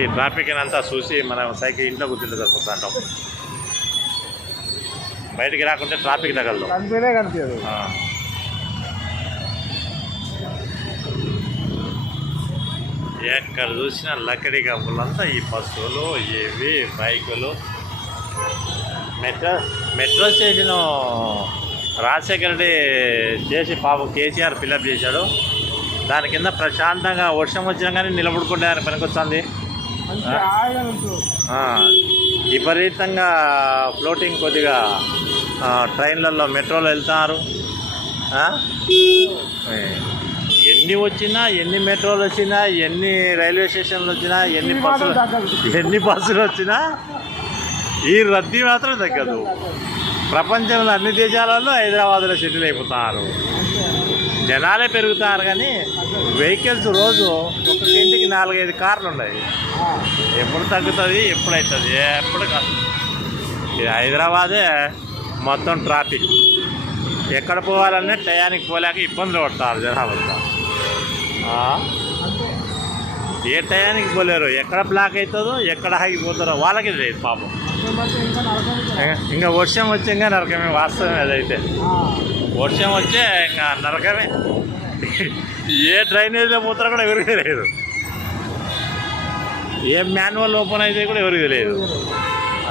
ఈ ట్రాఫిక్ అంతా చూసి మనం సైకిల్ ఇంట్లో కూర్చుంటే సరిపోతుంటాం. బయటికి రాకుంటే ట్రాఫిక్ తగలదు. ఎక్కడ చూసినా లక్కడి కప్పులంతా ఈ బస్సులు ఇవి బైకులు. మెట్రో స్టేషను రాజశేఖర రెడ్డి చేసి పాపం కేసీఆర్ ఫిల్అప్ చేశాడు. దాని కింద ప్రశాంతంగా వర్షం వచ్చినా కానీ నిలబడుకుంటే ఆయన పనికొస్తుంది. విపరీతంగా ఫ్లోటింగ్ కొద్దిగా ట్రైన్లలో మెట్రోలో వెళ్తున్నారు. ఎన్ని వచ్చినా, ఎన్ని మెట్రోలు వచ్చినా, ఎన్ని రైల్వే స్టేషన్లు వచ్చినా, ఎన్ని బస్సులు వచ్చినా ఈ రద్దీ మాత్రం తగ్గదు. ప్రపంచంలో అన్ని దేశాలలో హైదరాబాద్లో సెటిల్ అయిపోతున్నారు. జనాలే పెరుగుతున్నారు కానీ వెహికల్స్ రోజు ఒక్కొక్క ఇంటికి 4-5 కార్లు ఉన్నాయి. ఎప్పుడు తగ్గుతుంది, ఎప్పుడు అవుతుంది, ఎప్పుడు కాదు. ఇది హైదరాబాదే మొత్తం ట్రాఫిక్. ఎక్కడ పోవాలన్నా టయానికి పోలేక ఇబ్బందులు పడతారు జనాలంతా. ఏ టయానికి పోలేరు, ఎక్కడ బ్లాక్ అవుతుందో, ఎక్కడ ఆగిపోతారో వాళ్ళకి లేదు పాపం. ఇంకా వర్షం వచ్చి ఇంకా నరకమే. వాస్తవమే అదైతే. వర్షం వచ్చే ఇంకా నరకమే. ఏ డ్రైనేజ్లో పోతారో కూడా ఎవరికి తెలియదు. ఏ మాన్యువల్ ఓపెన్ అయితే కూడా ఎవరికి తెలియదు.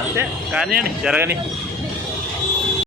అంతే కానీ జరగని.